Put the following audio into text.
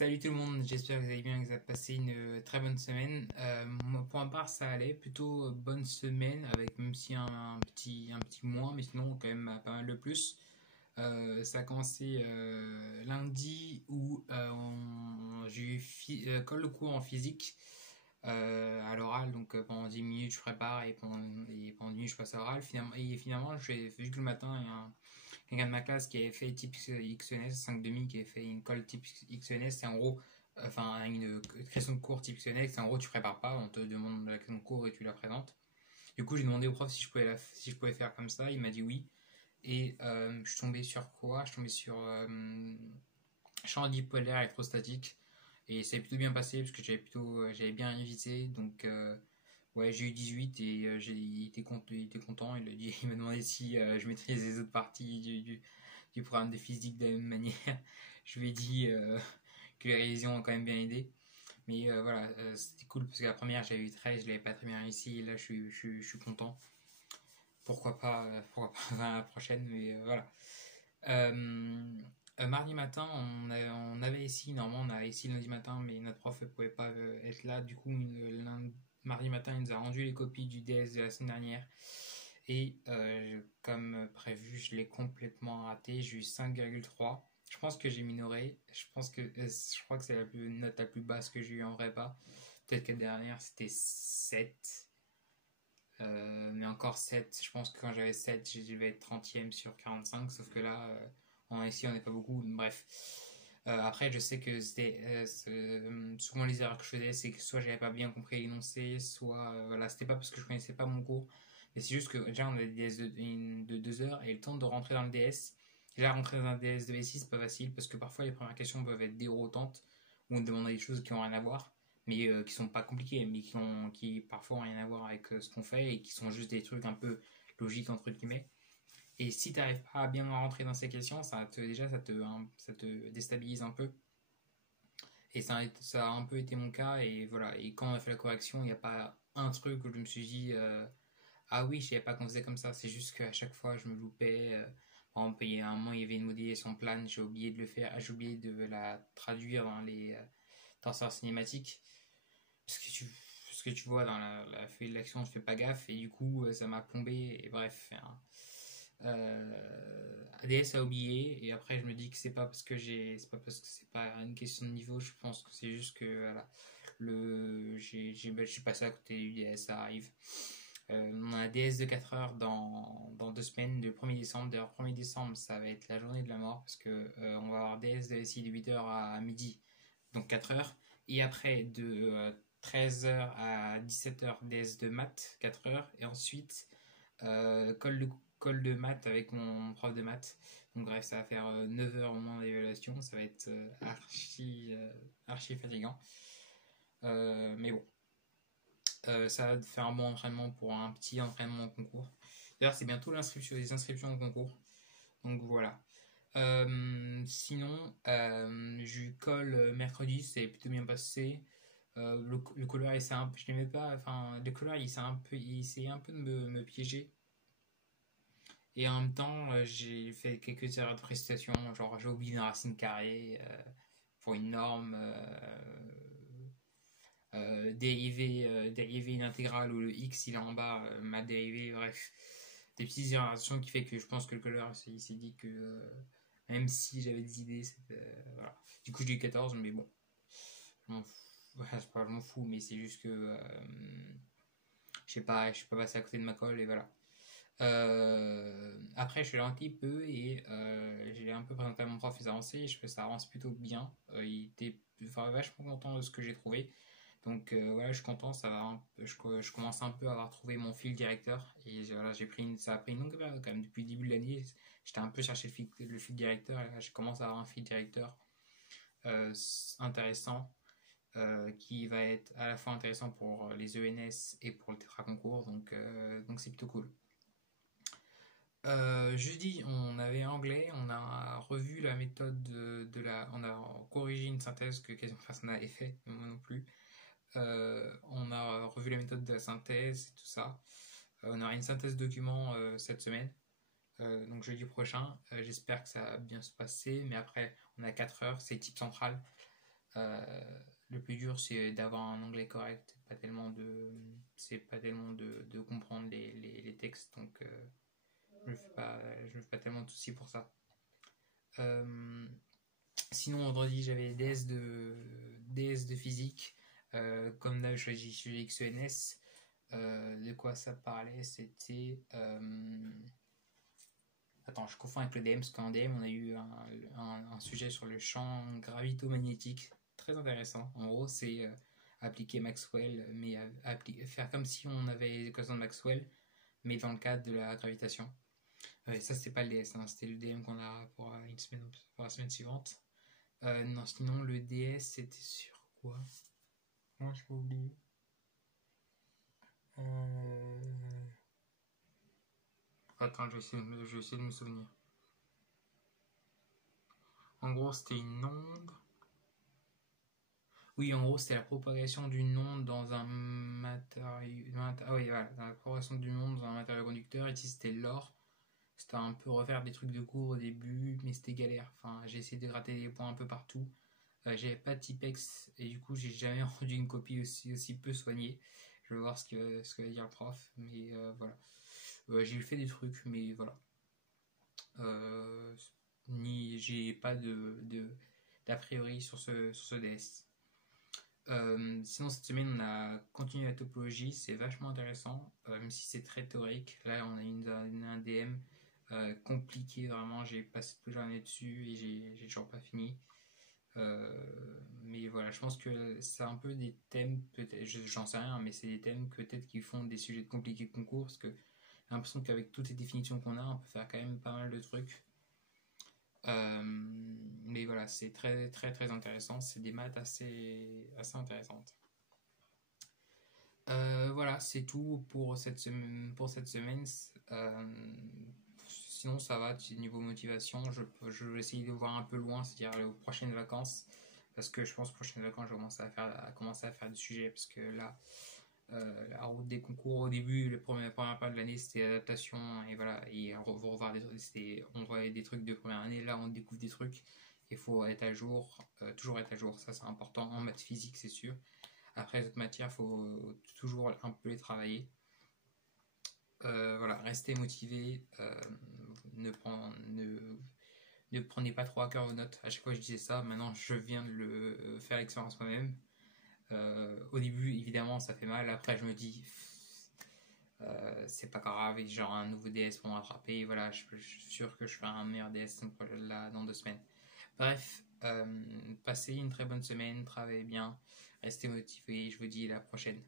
Salut tout le monde, j'espère que vous allez bien et que vous avez passé une très bonne semaine. Moi, pour ma part, ça allait, plutôt bonne semaine, avec même si un petit mois, mais sinon quand même pas mal de plus. Ça a commencé lundi où j'ai eu colle de cours en physique à l'oral, donc pendant 10 minutes je prépare et pendant 10 minutes je passe à l'oral. Finalement, j'ai vu que le matin, il y a quelqu'un de ma classe qui avait fait type XENS, 5 demi, qui avait fait une colle type XENS, c'est en gros, enfin une question de cours type XENS, c'est en gros tu prépares pas, on te demande la question de cours et tu la présentes. Du coup j'ai demandé au prof si je pouvais faire comme ça, il m'a dit oui. Et je suis tombé sur quoi? Je suis tombé sur champ dipolaire électrostatique. Et ça a plutôt bien passé parce que j'avais bien révisé. Donc ouais, j'ai eu 18 et il était content. Il m'a demandé si je maîtrise les autres parties du programme de physique de la même manière. Je lui ai dit que les révisions ont quand même bien aidé. Mais voilà, c'était cool parce que la première j'avais eu 13, je l'avais pas très bien réussi. Et là je suis content. Pourquoi pas la prochaine, mais voilà. Euh, Mardi matin, on avait ici, normalement on a ici lundi matin, mais notre prof ne pouvait pas être là. Du coup, mardi matin, il nous a rendu les copies du DS de la semaine dernière. Et comme prévu, je l'ai complètement raté. J'ai eu 5,3. Je pense que j'ai minoré. Je crois que c'est la note la plus basse que j'ai eu en vrai pas. Peut-être que la dernière c'était 7. Mais encore 7, je pense que quand j'avais 7, je devais être 30e sur 45, sauf que là, ici, on n'est pas beaucoup, bref. Après, je sais que souvent les erreurs que je faisais, c'est que soit j'avais pas bien compris l'énoncé, soit voilà, c'était pas parce que je connaissais pas mon cours, mais c'est juste que déjà on a des DS de 2 heures et le temps de rentrer dans le DS. Déjà, rentrer dans un DS de V6, c'est pas facile parce que parfois les premières questions peuvent être déroutantes ou on demande des choses qui ont rien à voir mais qui sont pas compliqués, mais qui parfois ont rien à voir avec ce qu'on fait et qui sont juste des trucs un peu logiques entre guillemets. Et si tu n'arrives pas à bien rentrer dans ces questions, ça te déstabilise un peu. Et ça a un peu été mon cas. Et voilà. Et quand on a fait la correction, il n'y a pas un truc où je me suis dit ah oui, je savais pas qu'on faisait comme ça. C'est juste qu'à chaque fois, je me loupais. Par exemple, il y a un moment, il y avait une modélisation plane, j'ai oublié de le faire. J'ai oublié de la traduire dans les tenseurs cinématiques ce que tu vois dans la feuille de l'action, je fais pas gaffe et du coup ça m'a plombé et bref. ADS a oublié et après je me dis que c'est pas parce que c'est pas une question de niveau, je pense que c'est juste que voilà, je suis passé à côté du DS, ça arrive. On a un DS de 4 heures dans 2 semaines, le 1er décembre. D'ailleurs, 1er décembre, ça va être la journée de la mort parce que on va avoir DS de SI de 8 heures à midi, donc 4 heures. Et après, de 13 heures à 17 heures, DS de maths, 4 heures. Et ensuite, colle de maths avec mon prof de maths. Donc bref, ça va faire 9 heures au moment d'évaluation. Ça va être archi fatigant. Mais bon, ça va faire un bon entraînement pour un petit entraînement au concours. D'ailleurs, c'est bientôt les inscriptions au concours. Donc voilà. Sinon, j'ai eu colle mercredi, c'est plutôt bien passé. Le colère, je l'aimais pas. Enfin, le colère, il essayait un peu de me piéger. Et en même temps, j'ai fait quelques erreurs de prestation. Genre, j'ai oublié une racine carrée pour une norme dérivée une intégrale où le x il est en bas, ma dérivée, bref. Des petites errations qui fait que je pense que le colère, il s'est dit que même si j'avais des idées, voilà. Du coup, j'ai eu 14, mais bon, je m'en fous. C'est pas je m'en fous, mais c'est juste que je suis pas passé à côté de ma colle et voilà. Après, je suis allé un petit peu et j'ai un peu présenté à mon prof les avancées. Je trouve que ça avance plutôt bien. Il était vachement content de ce que j'ai trouvé. Donc voilà, je suis content. Je commence un peu à avoir trouvé mon fil directeur. Et voilà, ça a pris une longue période quand même. Depuis le début de l'année, j'étais un peu cherché le fil directeur. Et là, je commence à avoir un fil directeur intéressant. Qui va être à la fois intéressant pour les ENS et pour le tétraconcours. Donc c'est plutôt cool. Jeudi, on avait anglais, on a revu la méthode on a corrigé une synthèse que quasiment personne n'avait fait, moi non plus. On a revu la méthode de la synthèse et tout ça. On aura une synthèse document cette semaine, donc jeudi prochain. J'espère que ça va bien se passer, mais après, on a 4 heures, c'est type central. Le plus dur, c'est d'avoir un anglais correct, c'est pas tellement de comprendre les textes, donc je me fais pas tellement de soucis pour ça. Euh, Sinon, vendredi, j'avais DS de physique. Comme d'hab, je choisis XENS. De quoi ça parlait? C'était. Attends, je confonds avec le DM, parce qu'en DM, on a eu un sujet sur le champ gravito-magnétique. Très intéressant. En gros, c'est appliquer Maxwell, mais faire comme si on avait les équations de Maxwell, mais dans le cadre de la gravitation. Ça, c'était pas le DS, hein, c'était le DM qu'on a pour la semaine suivante. Non, sinon, le DS, c'était sur quoi? Non, je peux oublier. Attends, je vais essayer de me souvenir. En gros, c'était une onde. Oui, en gros, c'était la propagation d'une onde dans un matériau. Ah oui, voilà, la propagation d'une onde dans un matériau conducteur. Ici, c'était l'or. C'était un peu refaire des trucs de cours au début, mais c'était galère. Enfin, j'ai essayé de gratter des points un peu partout. J'avais pas de Tipex et du coup, j'ai jamais rendu une copie aussi peu soignée. Je vais voir ce que va dire le prof, mais voilà. J'ai fait des trucs, mais voilà. Euh, j'ai pas d'a priori sur ce DS. Sinon, cette semaine, on a continué la topologie, c'est vachement intéressant, même si c'est très théorique. Là, on a un DM compliqué, vraiment. J'ai passé toute la journée dessus et j'ai toujours pas fini. Mais voilà, je pense que c'est un peu des thèmes, peut-être, j'en sais rien, mais c'est des thèmes peut-être qui font des sujets compliqués de concours, parce que j'ai l'impression qu'avec toutes les définitions qu'on a, on peut faire quand même pas mal de trucs. Euh, mais voilà, c'est très très très intéressant, c'est des maths assez intéressantes. Voilà, c'est tout pour cette semaine. Sinon, ça va, niveau motivation. Je vais essayer de voir un peu loin, c'est-à-dire aux prochaines vacances. Parce que je pense que aux prochaines vacances, je vais commencer à faire du sujet. Parce que là, la route des concours, au début, la première part de l'année, c'était adaptation. Et voilà, et revoir des trucs, on voyait des trucs de première année. Là, on découvre des trucs. Il faut être à jour, toujours être à jour. Ça, c'est important en maths physique, c'est sûr. Après, les autres matières, il faut toujours un peu les travailler. Voilà, restez motivé. Ne prenez pas trop à cœur vos notes. À chaque fois, je disais ça. Maintenant, je viens de le faire l'expérience moi-même. Au début, évidemment, ça fait mal. Après, je me dis, c'est pas grave. Et genre un nouveau DS pour me rattraper. Voilà, je suis sûr que je ferai un meilleur DS là, dans 2 semaines. Bref, passez une très bonne semaine. Travaillez bien. Restez motivé. Je vous dis à la prochaine.